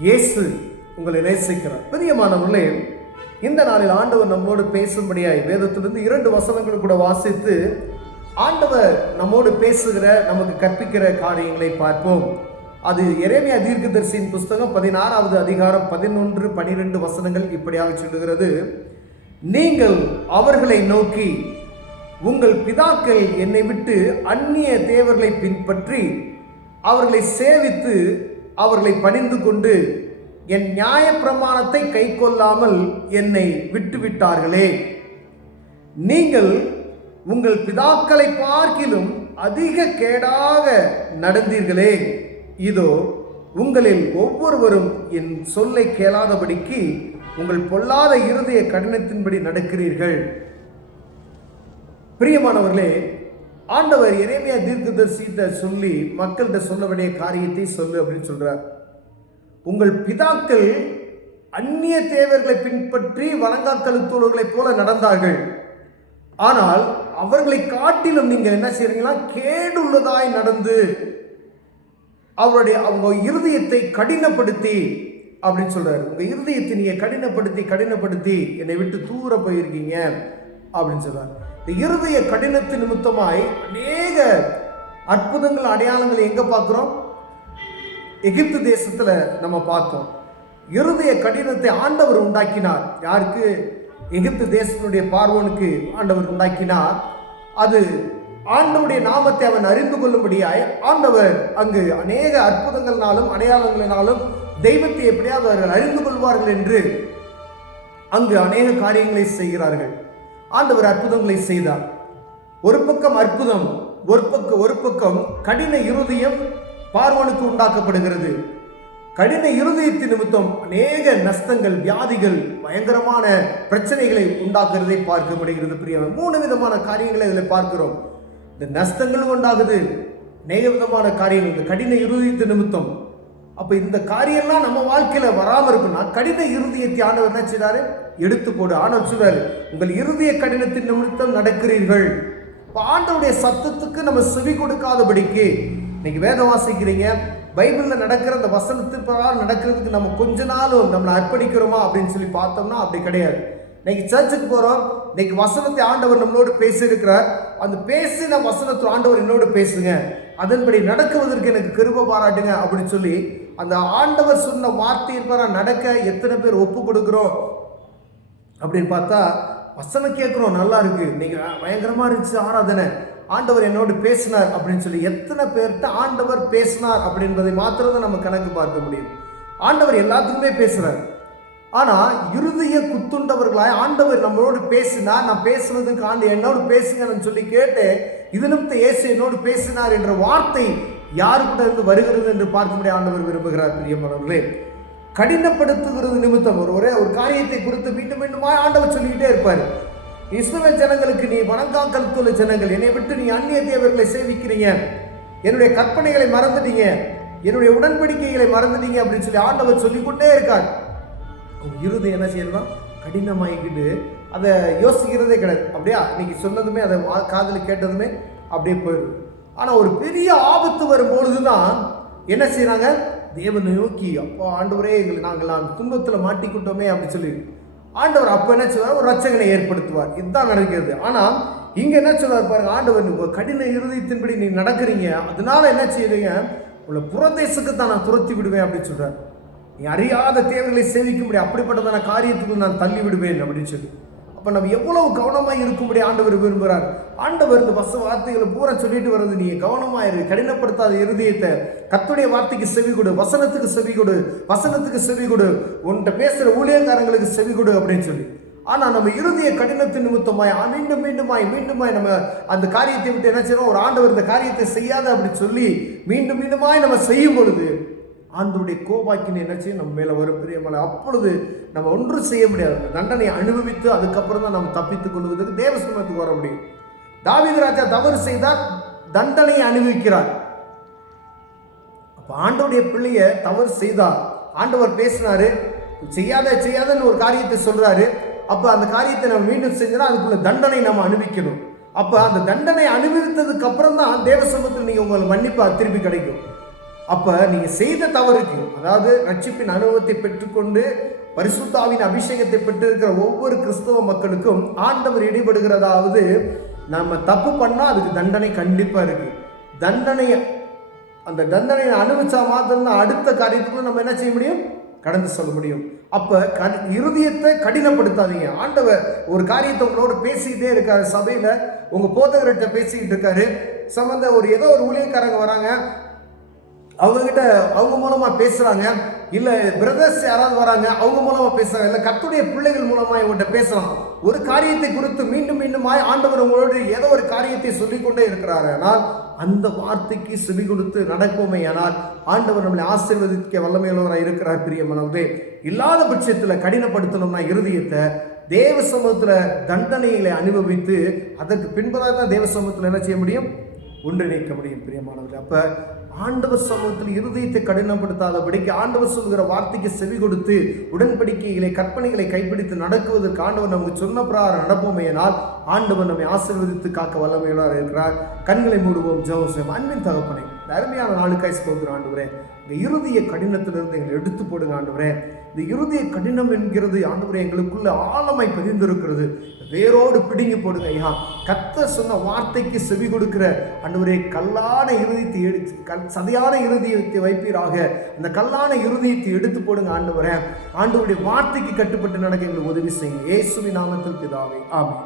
இயேசு உங்களை நேசிக்கிறார். பிரியமானவர்களே, இந்த நாளில் ஆண்டவர் நம்மோடு பேசும்படியாய் வேதத்திலிருந்து 2 வசனங்கள் கூட வாசித்து ஆண்டவர் நம்மோடு பேசுகிற, நமக்கு கற்பிக்கிற காரியங்களை பார்ப்போம். அது எரேமியா தீர்க்கதரிசியின் புஸ்தகம் 16வது அதிகாரம் 11, 12 வசனங்கள் இப்படியாக சொல்லுகிறது. நீங்கள் அவர்களை நோக்கி, உங்கள் பிதாக்கள் என்னை விட்டு அந்நிய தேவர்களை பின்பற்றி அவர்களை சேவித்து அவர்களை பணிந்து கொண்டு என் நியாய பிரமாணத்தை கை கொள்ளாமல் என்னை விட்டுவிட்டார்களே. நீங்கள் உங்கள் பிதாக்களை பார்க்கிலும் அதிக கேடாக நடந்தீர்களே. இதோ உங்களில் ஒவ்வொருவரும் என் சொல்லை கேளாதபடிக்கு உங்கள் பொல்லாத இருதய கடினத்தின்படி நடக்கிறீர்கள். பிரியமானவர்களே, ஆண்டவர் எரேமியா தீர்க்கதரிசிட்ட சொல்லி மக்கள்கிட்ட சொல்ல வேண்டிய காரியத்தை சொல்லு அப்படின்னு சொல்றார். உங்கள் பிதாக்கள் அந்நிய தேவர்களை பின்பற்றி வணங்காக்கழுத்தோர்களைப் போல நடந்தார்கள். ஆனால் அவர்களை காட்டிலும் நீங்கள் என்ன செய்றீங்களா? கேடுள்ளதாய் நடந்து அவங்க இருதயத்தை கடினப்படுத்தி அப்படின்னு சொல்றாரு. உங்க இருதயத்தை நீங்க கடினப்படுத்தி என்னை விட்டு தூர போயிருக்கீங்க அப்படின்னு சொல்றாரு. இந்த இருதய கடினத்து நிமித்தமாய் அநேக அற்புதங்கள், அடையாளங்கள் எங்க பார்க்கிறோம்? எகிப்து தேசத்துல நம்ம பார்த்தோம். இருதய கடினத்தை ஆண்டவர் உண்டாக்கினார். யாருக்கு? எகிப்து தேசத்தினுடைய பார்வோனுக்கு ஆண்டவர் உண்டாக்கினார். அது ஆண்டவருடைய நாமத்தை அவன் அறிந்து கொள்ளும்படியாய் ஆண்டவர் அங்கு அநேக அற்புதங்களாலும் அடையாளங்களினாலும் தெய்வத்தை எப்படியாவது அவர்கள் அறிந்து கொள்வார்கள் என்று அங்கு அநேக காரியங்களை செய்கிறார்கள். ஆண்டவர் அற்புதங்களை செய்தார். ஒரு பக்கம் அற்புதம், ஒரு பக்கம் கடின இருதயம் பார்வோனுக்கு உண்டாக்கப்படுகிறது. கடின இருதயத்தின் நிமித்தம் அநேக நஷ்டங்கள், வியாதிகள், பயங்கரமான பிரச்சனைகளை உண்டாக்குறதை பார்க்க முடிகிறது. பிரியமான 3 விதமான காரியங்களை இதில் பார்க்கிறோம். இந்த நஷ்டங்களும் உண்டாகுது, அநேக விதமான காரியங்கள் இந்த கடின இருதயத்தின் நிமித்தம். அப்ப இந்த காரியம்லாம் நம்ம வாழ்க்கையில வராம இருக்குன்னா கடின இருதயத்தை ஆண்டவர் என்ன செய்றாரு? எடுத்து போடு. ஆண்டவர் சொல்றாரு, உங்கள் இருதய கடினத்தின் நிமித்தம் நடக்கிறீர்கள். ஆண்டவருடைய சத்தத்துக்கு நம்ம செவி கொடுக்காதபடிக்கு, இன்னைக்கு வேதம் வாசிக்கிறீங்க, பைபிள்ல நடக்கிற அந்த வசனத்துக்கு பிரகாரம் நடக்கிறதுக்கு நம்ம கொஞ்ச நாளும் நம்மளை அர்ப்பணிக்கிறோமா அப்படின்னு சொல்லி பார்த்தோம்னா அப்படி கிடையாது. இன்னைக்கு சர்ச்சுக்கு போறோம், இன்னைக்கு வசனத்தை ஆண்டவர் நம்மளோடு பேசியிருக்கிறார். அந்த பேசின வசனத்தை ஆண்டவர் என்னோடு பேசுங்க, அதன்படி நடக்குவதற்கு எனக்கு கிருபை பாராட்டுங்க அப்படின்னு சொல்லி அந்த ஆண்டவர் சொன்ன வார்த்தையை நடக்க எத்தனை பேர் ஒப்பு கொடுக்கிறோம் அப்படின்னு பார்த்தா, வசனம் கேட்கிறோம், நல்லா இருக்கு, நீங்க பயங்கரமா இருந்துச்சு ஆராதனை, ஆண்டவர் என்னோடு பேசினார் அப்படின்னு சொல்லி எத்தனை பேர்கிட்ட ஆண்டவர் பேசினார் அப்படின்றதை மாத்திரம் தான் நம்ம கணக்கு பார்க்க முடியும். ஆண்டவர் எல்லாத்துக்குமே பேசுறார். ஆனா இருதய குத்துண்டவர்களாய் ஆண்டவர் நம்மளோடு பேசினார், நான் பேசுவதற்கு என்னோடு பேசுங்கன்னு சொல்லி கேட்டு இது நிமித்த இயேசு என்னோடு பேசினார் என்ற வார்த்தை யாருக்கிட்ட இருந்து வருகிறது என்று பார்க்கும்படி ஆண்டவர் விரும்புகிறார். பிரியமானவர்களே, கடினப்படுத்துகிறது நிமித்தம் ஒரு காரியத்தை குறித்து மீண்டும் மீண்டுமாய் ஆண்டவர் சொல்லிக்கிட்டே இருப்பார். இஸ்ரவேல் ஜனங்களுக்கு, நீ வணங்காக்கழுத்துள்ள ஜனங்கள், என்னை விட்டு நீ அந்நிய தேவர்களை சேவிக்கிறீங்க, என்னுடைய கற்பனைகளை மறந்துட்டீங்க, என்னுடைய உடன்படிக்கைகளை மறந்துட்டீங்க அப்படின்னு சொல்லி ஆண்டவர் சொல்லிக்கொண்டே இருக்கார். இருதயம் என்ன செய்யறதுதான்? கடினமாகிக்கிட்டு அதை யோசிக்கிறதே கிடையாது. அப்படியா இன்னைக்கு சொன்னதுமே, அதை காதில் கேட்டதுமே அப்படியே போயிடும். ஆனால் ஒரு பெரிய ஆபத்து வரும்பொழுதுதான் என்ன செய்யறாங்க? தேவனை நோக்கி, அப்பா ஆண்டவரே, நாங்கள் துன்பத்தில் மாட்டிக்கிட்டோமே அப்படின்னு சொல்லி ஆண்டவர் அப்ப என்ன சொல்வார்? ஒரு ரட்சகனை ஏற்படுத்துவார். இதுதான் நடக்கிறது. ஆனால் இங்க என்ன சொல்வார் பாருங்க, ஆண்டவர் கடின இருதயத்தின்படி நீ நடக்கிறீங்க, அதனால என்ன செய்றீங்க? உங்களை புறதேசத்துக்கு தான் நான் துரத்தி விடுவேன் அப்படின்னு சொல்றார். நீ அறியாத தேவர்களை சேவிக்க முடியும், அப்படிப்பட்டதான காரியத்துக்கு நான் தள்ளி விடுவேன் அப்படின்னு சொல்லி. அப்ப நம்ம எவ்வளவு கவனமாக இருக்கும்படி ஆண்டவர் விரும்புகிறார். ஆண்டவர் இந்த வார்த்தைகளை பூரா சொல்லிட்டு வர்றது, நீ கவனமாயிரு, கடினப்படுத்தாத இருதயத்தை, கர்த்தருடைய வார்த்தைக்கு செவி கொடு, வசனத்துக்கு செவி கொடு, உன்கிட்ட பேசுற ஊழியக்காரங்களுக்கு செவி கொடு அப்படின்னு சொல்லி. ஆனா நம்ம இருதய கடினத்தின் நிமித்தமாய் மீண்டுமாய் நம்ம அந்த காரியத்தை விட்டு என்ன செய்யறோம்? ஒரு ஆண்டவர் இந்த காரியத்தை செய்யாத அப்படின்னு சொல்லி மீண்டுமாய் நம்ம செய்யும் பொழுது ஆண்டவருடைய கோபாக்கினை என்ன செய்யும்? நம்ம மேல வரும். பிரியமான அப்பொழுது நம்ம ஒன்றும் செய்ய முடியாது. தண்டனை அனுபவித்து அதுக்கப்புறம் தான் நம்ம தப்பித்துக் கொள்வதற்கு தேவ சமூகத்துக்கு வர முடியும். தாவீது ராஜா தவறு செய்தால் தண்டனையை அனுபவிக்கிறார். அப்ப ஆண்டவருடைய பிள்ளைய தவறு செய்தார், ஆண்டவர் பேசினாரு, செய்யாதன்னு ஒரு காரியத்தை சொல்றாரு. அப்ப அந்த காரியத்தை நம்ம மீண்டும் செஞ்சோம்னா அதுக்குள்ள தண்டனை நம்ம அனுபவிக்கணும். அப்ப அந்த தண்டனை அனுபவித்ததுக்கு அப்புறம் தான் தேவ சமூகத்தில் நீங்க உங்களுக்கு மன்னிப்பா திருப்பி கிடைக்கும். அப்ப நீங்க செய்த தவறுக்கு, அதாவது ரட்சிப்பின் அனுபவத்தை பெற்றுக்கொண்டு பரிசுத்தாவின் அபிஷேகத்தை பெற்றிருக்கிற ஒவ்வொரு கிறிஸ்தவ மக்களுக்கும் ஆண்டவர் இடைபடுகிறதாவது, நம்ம தப்பு பண்ணா அதுக்கு தண்டனை கண்டிப்பா இருக்கு. அந்த தண்டனையை அனுபவிச்சா மாத்திரம் அடுத்த காரியத்துக்குள்ள நம்ம என்ன செய்ய முடியும், கடந்து சொல்ல முடியும். அப்ப இருதயத்தை கடினப்படுத்தாதீங்க. ஆண்டவர் ஒரு காரியத்தை உங்களோட பேசிக்கிட்டே இருக்காரு. சபையில உங்க போதகர்கிட்ட பேசிக்கிட்டு இருக்காரு. ஏதோ ஒரு ஊழியக்காரங்க வராங்க, அவங்ககிட்ட அவங்க மூலமா பேசுறாங்க, இல்ல பிரதர்ஸ் யாராவது வராங்க அவங்க மூலமா பேசுறாங்க, இல்ல கர்த்தருடைய பிள்ளைகள் மூலமா இவங்ககிட்ட பேசலாம். ஒரு காரியத்தை குறித்து மீண்டும் மீண்டுமாய் ஆண்டவர் உங்களோடு ஏதோ ஒரு காரியத்தை சொல்லிக்கொண்டே இருக்கிறார். ஆனால் அந்த வார்த்தைக்கு செவி கொடுத்து நடப்போமே ஆனால் ஆண்டவர் நம்மளை ஆசீர்வதிக்க வல்லமையுள்ளவராக இருக்கிறார். பிரியமானவர்களே, இல்லாத பட்சத்தில் கடினப்படுத்தணும்னா இருதயத்தை தேவ சமூகத்துல தண்டனைகளை அனுபவித்து அதற்கு பின்பதாக தான் தேவ சமூகத்தில் என்ன செய்ய முடியும், ஒன்றிணைக்க முடியும். பிரியமானவர்களே, அப்ப ஆண்டவர் சமூகத்தில் இருதயத்தை கடினப்படுத்தாதபடிக்கு ஆண்டவர் சொல்கிற வார்த்தைக்கு செவி கொடுத்து உடன்படிக்கைகளை கற்பனைகளை கைப்பிடித்து நடக்குவதற்கு ஆண்டவர் நமக்கு சொன்ன பிரகாரம் நடப்போமேனால் ஆண்டவர் நம்மை ஆசீர்வதித்து காக்க வல்லமையுள்ளவராக இருக்கிறார். கண்களை மூடுவோம், ஜெபம் செய்வோம். அன்பின் தகப்பனே, இந்த அருமையான நாளுக்காய் ஸ்தோத்திரம் ஆண்டவரே. இந்த இருதய கடினத்திலிருந்து எங்களை எடுத்து போடுங்க ஆண்டவரே. இந்த இருதய கடினம் என்கிறது ஆண்டவரே எங்களுக்குள்ள ஆழமாய் பதிந்திருக்கிறது, வேரோடு பிடுங்கி போடுங்க ஐயா. கர்த்தர் சொன்ன வார்த்தைக்கு செவி கொடுக்கிற ஆண்டவரே, கல்லான இருதயத்தை சதையான இருதயத்தை வைப்பீராக. அந்த கல்லான இருதயத்தை எடுத்து போடுங்க ஆண்டவரே. ஆண்டவருடைய வார்த்தைக்கு கட்டுப்பட்டு நடக்க எங்களுக்கு உதவி செய்யுங்க. இயேசுவின் நாமத்தில் பிதாவே, ஆமென்.